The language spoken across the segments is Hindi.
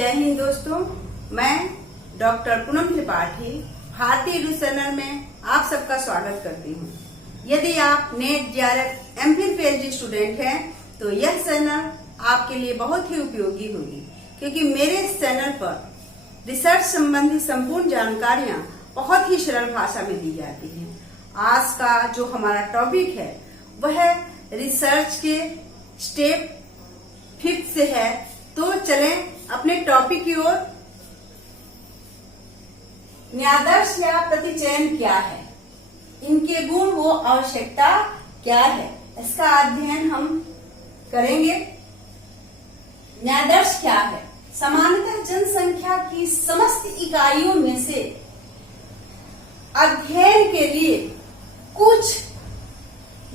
जय हिंद दोस्तों, मैं डॉक्टर पूनम त्रिपाठी भारतीय एडू चैनल में आप सबका स्वागत करती हूँ। यदि आप net JRF MPhil PhD student हैं तो यह चैनल आपके लिए बहुत ही उपयोगी होगी, क्योंकि मेरे इस चैनल पर रिसर्च संबंधी संपूर्ण जानकारियाँ बहुत ही सरल भाषा में दी जाती हैं। आज का जो हमारा टॉपिक है वह रिसर्च के स्टेप 5 से है, तो चलें अपने टॉपिक की ओर। न्यायादर्श या प्रतिचयन क्या है, इनके गुण व आवश्यकता क्या है, इसका अध्ययन हम करेंगे। न्यायादर्श क्या है? सामान्यतः जनसंख्या की समस्त इकाइयों में से अध्ययन के लिए कुछ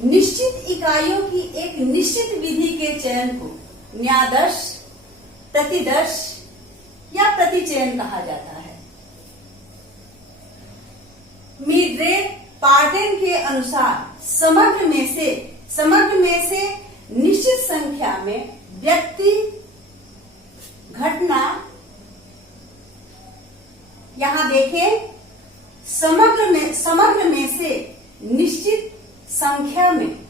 निश्चित इकाइयों की एक निश्चित विधि के चयन को न्यायादर्श, प्रतिदर्श या प्रतिचयन कहा जाता है। मीड्रेड पार्टन के अनुसार समग्र में से निश्चित संख्या में व्यक्ति, घटना, यहां देखें, समग्र में से निश्चित संख्या में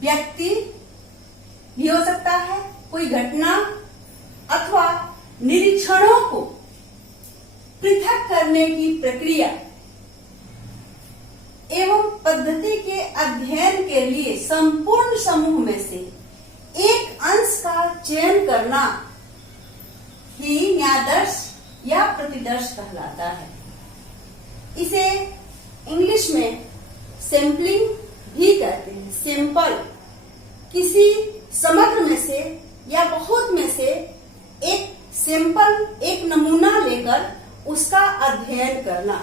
व्यक्ति भी हो सकता है, कोई घटना अथवा निरीक्षणों को पृथक करने की प्रक्रिया एवं पद्धति के अध्ययन के लिए संपूर्ण समूह में से एक अंश का चयन करना ही न्यायादर्श या प्रतिदर्श कहलाता है। इसे इंग्लिश में सैंपलिंग भी कहते हैं। सैंपल किसी समग्र में से या बहुत में से एक सैंपल, एक नमूना लेकर उसका अध्ययन करना।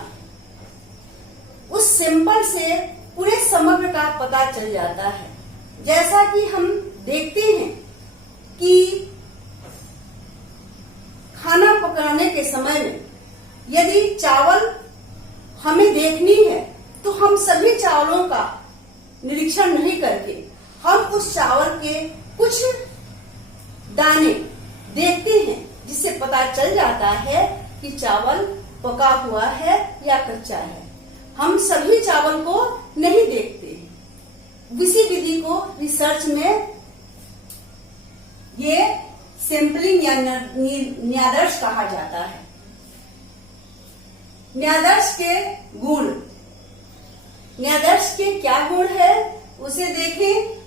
उस सैंपल से पूरे समग्र का पता चल जाता है। जैसा कि हम देखते हैं कि खाना पकाने के समय में यदि चावल हमें देखनी है तो हम सभी चावलों का निरीक्षण नहीं करके हम उस चावल के कुछ दाने देखते हैं, जिससे पता चल जाता है कि चावल पका हुआ है या कच्चा है। हम सभी चावल को नहीं देखते। इसी विधि को रिसर्च में ये सैंपलिंग या न्यायादर्श कहा जाता है। न्यायादर्श के गुण, न्यायादर्श के क्या गुण है उसे देखें।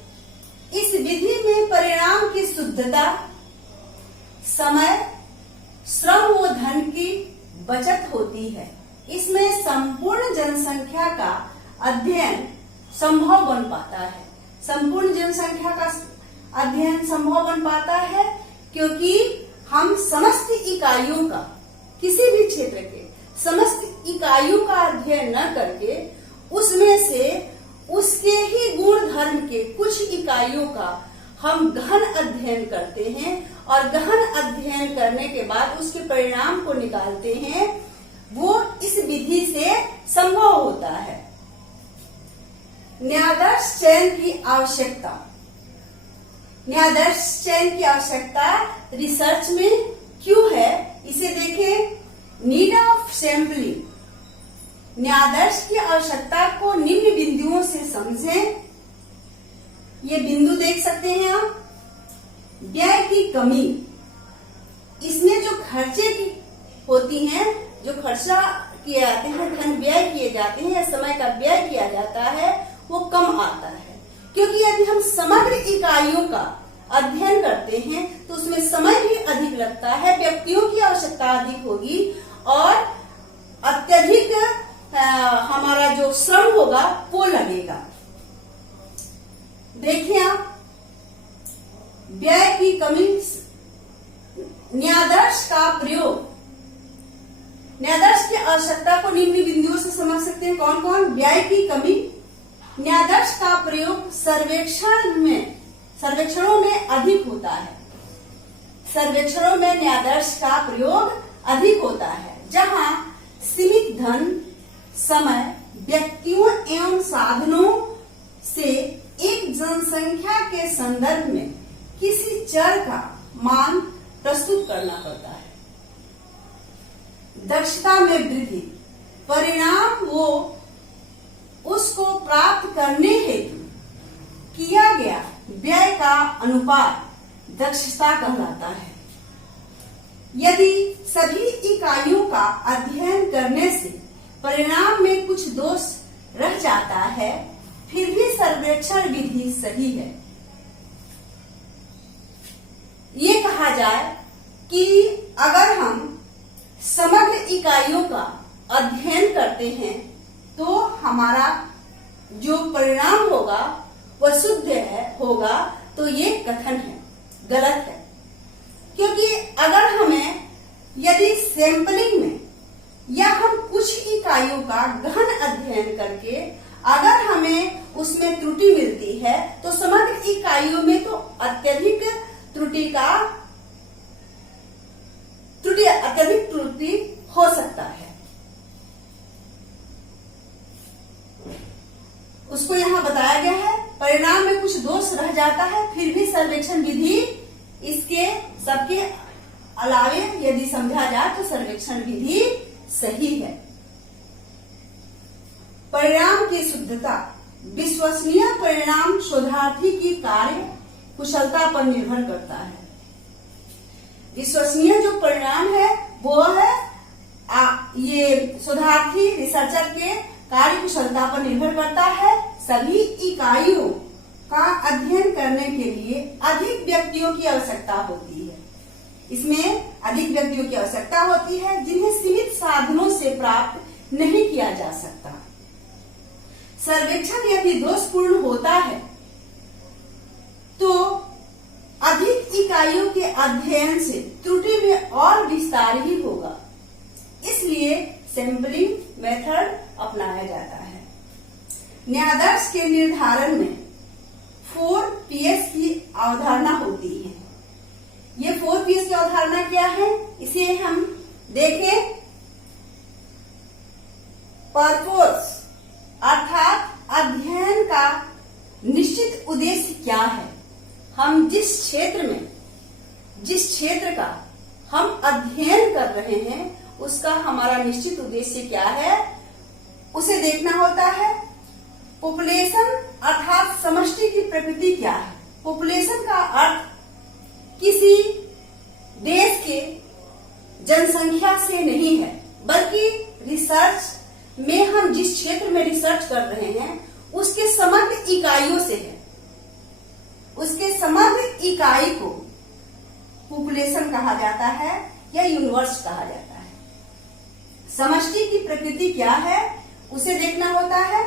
इस विधि में परिणाम की शुद्धता, समय, श्रम व धन की बचत होती है। इसमें संपूर्ण जनसंख्या का अध्ययन संभव बन पाता है। संपूर्ण जनसंख्या का अध्ययन संभव बन पाता है क्योंकि हम समस्त इकाइयों का, किसी भी क्षेत्र के समस्त इकाइयों का अध्ययन न करके उसमें से उसके ही गुण धर्म के कुछ इकाइयों का हम गहन अध्ययन करते हैं और गहन अध्ययन करने के बाद उसके परिणाम को निकालते हैं। वो इस विधि से संभव होता है। न्यायादर्श चयन की आवश्यकता, न्यायादर्श चयन की आवश्यकता रिसर्च में क्यों है, इसे देखें। नीड ऑफ सैंपलिंग, न्यायादर्श की आवश्यकता को निम्न बिंदुओं से समझें। ये बिंदु देख सकते हैं आप। व्यय की कमी, इसमें जो खर्चे की होती हैं, जो खर्चा किए जाते हैं, धन व्यय किए जाते हैं या समय का व्यय किया जाता है, वो कम आता है। क्योंकि यदि हम समग्र इकाइयों का अध्ययन करते हैं तो उसमें समय भी अधिक लगता है, व्यक्तियों की आवश्यकता अधिक होगी और अत्यधिक हमारा जो श्रम होगा वो लगेगा। देखिए आप, व्यय की कमी, न्यायादर्श का प्रयोग, न्यायादर्श की आवश्यकता को निम्न बिंदुओं से समझ सकते हैं। कौन कौन? व्यय की कमी, न्यायादर्श का प्रयोग सर्वेक्षणों में अधिक होता है। सर्वेक्षणों में न्यायादर्श का प्रयोग अधिक होता है, जहां सीमित धन, समय, व्यक्तियों एवं साधनों से एक जनसंख्या के संदर्भ में किसी चर का मान प्रस्तुत करना पड़ता है। दक्षता में वृद्धि, परिणाम वो उसको प्राप्त करने हेतु किया गया व्यय का अनुपात दक्षता कहलाता है। यदि सभी इकाइयों का अध्ययन करने से परिणाम में कुछ दोष रह जाता है, फिर भी सर्वेक्षण विधि सही है। ये कहा जाए कि अगर हम समग्र इकाइयों का अध्ययन करते हैं तो हमारा जो परिणाम होगा वह शुद्ध होगा, तो ये कथन है, गलत है। क्योंकि अगर हमें यदि सैंपलिंग में या हम कुछ इकाइयों का गहन अध्ययन करके अगर हमें उसमें त्रुटि मिलती है तो समग्र इकाइयों में तो अत्यधिक त्रुटि हो सकता है। उसको यहाँ बताया गया है, परिणाम में कुछ दोष रह जाता है, फिर भी सर्वेक्षण विधि इसके सबके अलावे यदि समझा जाए तो सर्वेक्षण विधि सही है। परिणाम की शुद्धता, विश्वसनीय परिणाम शोधार्थी की कार्य कुशलता पर निर्भर करता है। विश्वसनीय जो परिणाम है वो है ये शोधार्थी रिसर्चर के कार्य कुशलता पर निर्भर करता है। सभी इकाइयों का अध्ययन करने के लिए अधिक व्यक्तियों की आवश्यकता होती है। इसमें अधिक व्यक्तियों की आवश्यकता होती है जिन्हें सीमित साधनों से प्राप्त नहीं किया जा सकता। सर्वेक्षण यदि दोषपूर्ण होता है तो अधिक इकाइयों के अध्ययन से त्रुटि में और विस्तार ही होगा। इसलिए सैंपलिंग मेथड अपनाया जाता है। न्यायादर्श के निर्धारण में 4Ps की अवधारणा होती है। ये 4Ps की अवधारणा क्या है, इसे हम देखें। पर्पस अर्थात अध्ययन का निश्चित उद्देश्य क्या है। हम जिस क्षेत्र का हम अध्ययन कर रहे हैं उसका हमारा निश्चित उद्देश्य क्या है, उसे देखना होता है। पॉपुलेशन अर्थात समष्टि की प्रकृति क्या है। पॉपुलेशन का अर्थ किसी देश के जनसंख्या से नहीं है, बल्कि रिसर्च में हम जिस क्षेत्र में रिसर्च कर रहे हैं उसके समग्र इकाइयों से है। उसके समग्र इकाई को पॉपुलेशन कहा जाता है या यूनिवर्स कहा जाता है। समष्टि की प्रकृति क्या है उसे देखना होता है।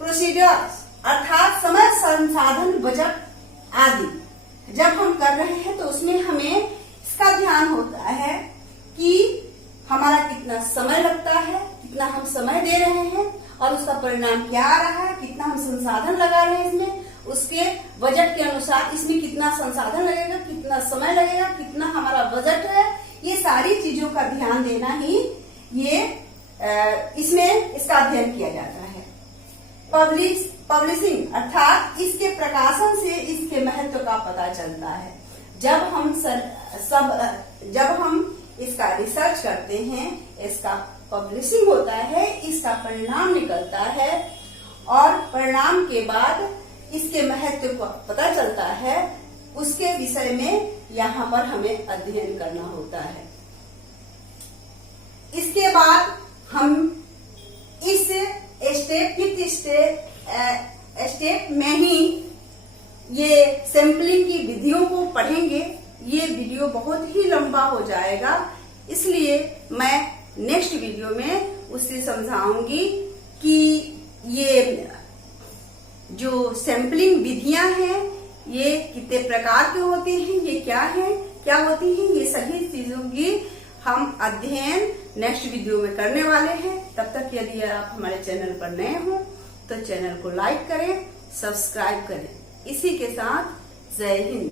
प्रोसीजर्स अर्थात समय, संसाधन, बजट आदि जब हम कर रहे हैं तो उसमें हमें इसका ध्यान होता है कि हमारा कितना समय लगता है, कितना हम समय दे रहे हैं और उसका परिणाम क्या आ रहा है, कितना हम संसाधन लगा रहे हैं इसमें, उसके बजट के अनुसार इसमें कितना संसाधन लगेगा, कितना समय लगेगा, कितना हमारा बजट है। ये सारी चीजों का ध्यान देना ही ये इसमें इसका अध्ययन किया जाता है। पब्लिशिंग अर्थात इसके प्रकाशन से इसके महत्व का पता चलता है। जब हम इसका रिसर्च करते हैं, इसका पब्लिशिंग होता है, इसका परिणाम निकलता है और परिणाम के बाद इसके महत्व का पता चलता है, उसके विषय में यहाँ पर हमें अध्ययन करना होता है। इसके बाद हम इस स्टेप में ही ये सैंपलिंग की विधियों को पढ़ेंगे। ये वीडियो बहुत ही लंबा हो जाएगा, इसलिए मैं नेक्स्ट वीडियो में उससे समझाऊंगी कि ये जो सैंपलिंग विधियां हैं ये कितने प्रकार के होते हैं, ये क्या होती हैं, ये सभी चीजों की हम अध्ययन नेक्स्ट वीडियो में करने वाले हैं। तब तक यदि आप हमारे चैनल पर नए हो तो चैनल को लाइक करें, सब्सक्राइब करें। इसी के साथ जय हिंद।